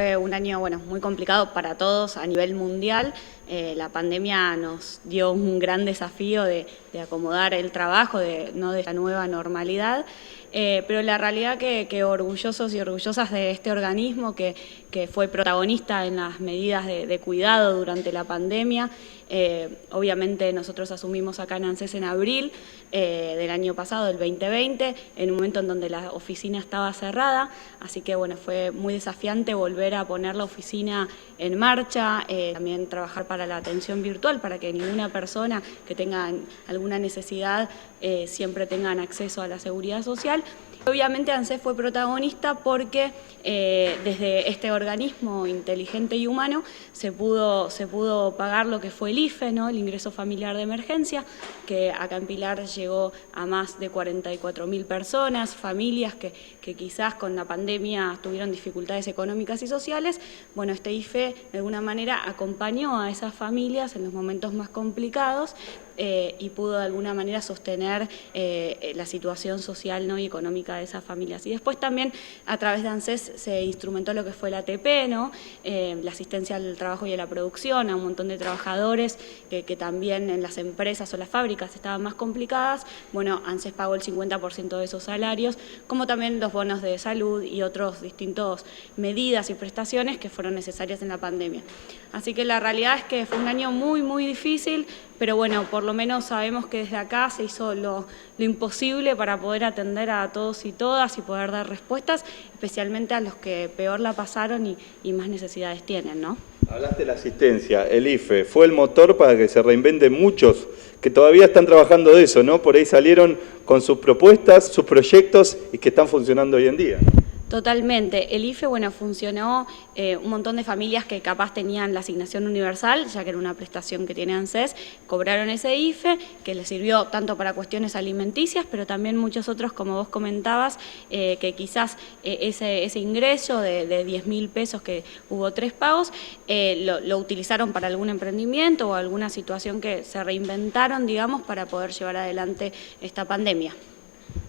Fue un año muy complicado para todos a nivel mundial. La pandemia nos dio un gran desafío de acomodar el trabajo, de esta nueva normalidad. Pero la realidad que orgullosos y orgullosas de este organismo que fue protagonista en las medidas de cuidado durante la pandemia. Obviamente nosotros asumimos acá en ANSES en abril del año pasado, del 2020, en un momento en donde la oficina estaba cerrada, así que fue muy desafiante volver a poner la oficina en marcha, también trabajar para la atención virtual, para que ninguna persona que tenga alguna necesidad siempre tengan acceso a la seguridad social. Obviamente ANSES fue protagonista porque desde este organismo inteligente y humano se pudo pagar lo que fue el IFE, ¿no? El ingreso familiar de emergencia, que acá en Pilar llegó a más de 44.000 personas, familias que quizás con la pandemia tuvieron dificultades económicas y sociales. Este IFE de alguna manera acompañó a esas familias en los momentos más complicados y pudo de alguna manera sostener la situación social, ¿no? y económica de esas familias. Y después también a través de ANSES se instrumentó lo que fue la ATP, ¿no? La asistencia al trabajo y a la producción, a un montón de trabajadores que también en las empresas o las fábricas estaban más complicadas. ANSES pagó el 50% de esos salarios, como también los bonos de salud y otros distintos medidas y prestaciones que fueron necesarias en la pandemia. Así que la realidad es que fue un año muy difícil, pero por lo menos sabemos que desde acá se hizo lo imposible para poder atender a todos y todas y poder dar respuestas, especialmente a los que peor la pasaron y más necesidades tienen, ¿no? Hablaste de la asistencia, el IFE, fue el motor para que se reinventen muchos que todavía están trabajando de eso, ¿no? Por ahí salieron con sus propuestas, sus proyectos y que están funcionando hoy en día. Totalmente. El IFE, funcionó un montón de familias que capaz tenían la asignación universal, ya que era una prestación que tiene ANSES, cobraron ese IFE, que les sirvió tanto para cuestiones alimenticias, pero también muchos otros, como vos comentabas, que quizás ese ingreso de 10.000 pesos, que hubo 3 pagos, lo utilizaron para algún emprendimiento o alguna situación que se reinventaron, digamos, para poder llevar adelante esta pandemia.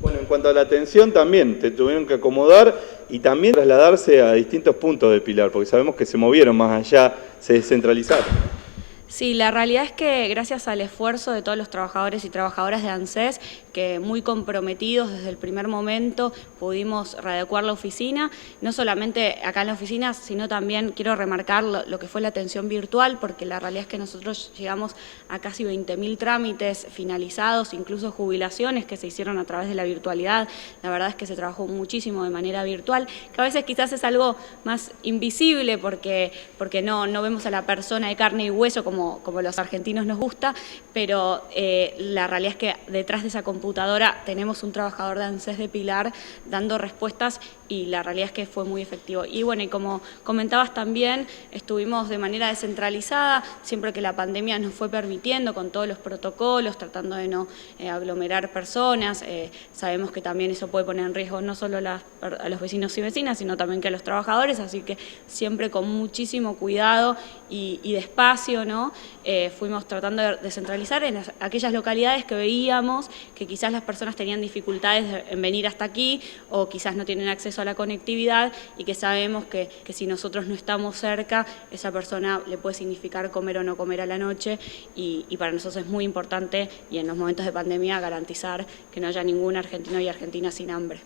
En cuanto a la atención también, te tuvieron que acomodar y también trasladarse a distintos puntos de Pilar, porque sabemos que se movieron más allá, se descentralizaron. Sí, la realidad es que gracias al esfuerzo de todos los trabajadores y trabajadoras de ANSES, que muy comprometidos desde el primer momento pudimos readecuar la oficina, no solamente acá en la oficina, sino también quiero remarcar lo que fue la atención virtual, porque la realidad es que nosotros llegamos a casi 20.000 trámites finalizados, incluso jubilaciones que se hicieron a través de la virtualidad. La verdad es que se trabajó muchísimo de manera virtual, que a veces quizás es algo más invisible porque no vemos a la persona de carne y hueso como los argentinos nos gusta, pero la realidad es que detrás de esa computadora tenemos un trabajador de ANSES de Pilar dando respuestas y la realidad es que fue muy efectivo. Y como comentabas también, estuvimos de manera descentralizada, siempre que la pandemia nos fue permitiendo, con todos los protocolos, tratando de no aglomerar personas. Sabemos que también eso puede poner en riesgo no solo a los vecinos y vecinas, sino también que a los trabajadores, así que siempre con muchísimo cuidado y despacio, ¿no? Fuimos tratando de descentralizar en aquellas localidades que veíamos que quizás las personas tenían dificultades en venir hasta aquí o quizás no tienen acceso a la conectividad y que sabemos que si nosotros no estamos cerca, esa persona le puede significar comer o no comer a la noche y para nosotros es muy importante y en los momentos de pandemia garantizar que no haya ningún argentino y argentina sin hambre.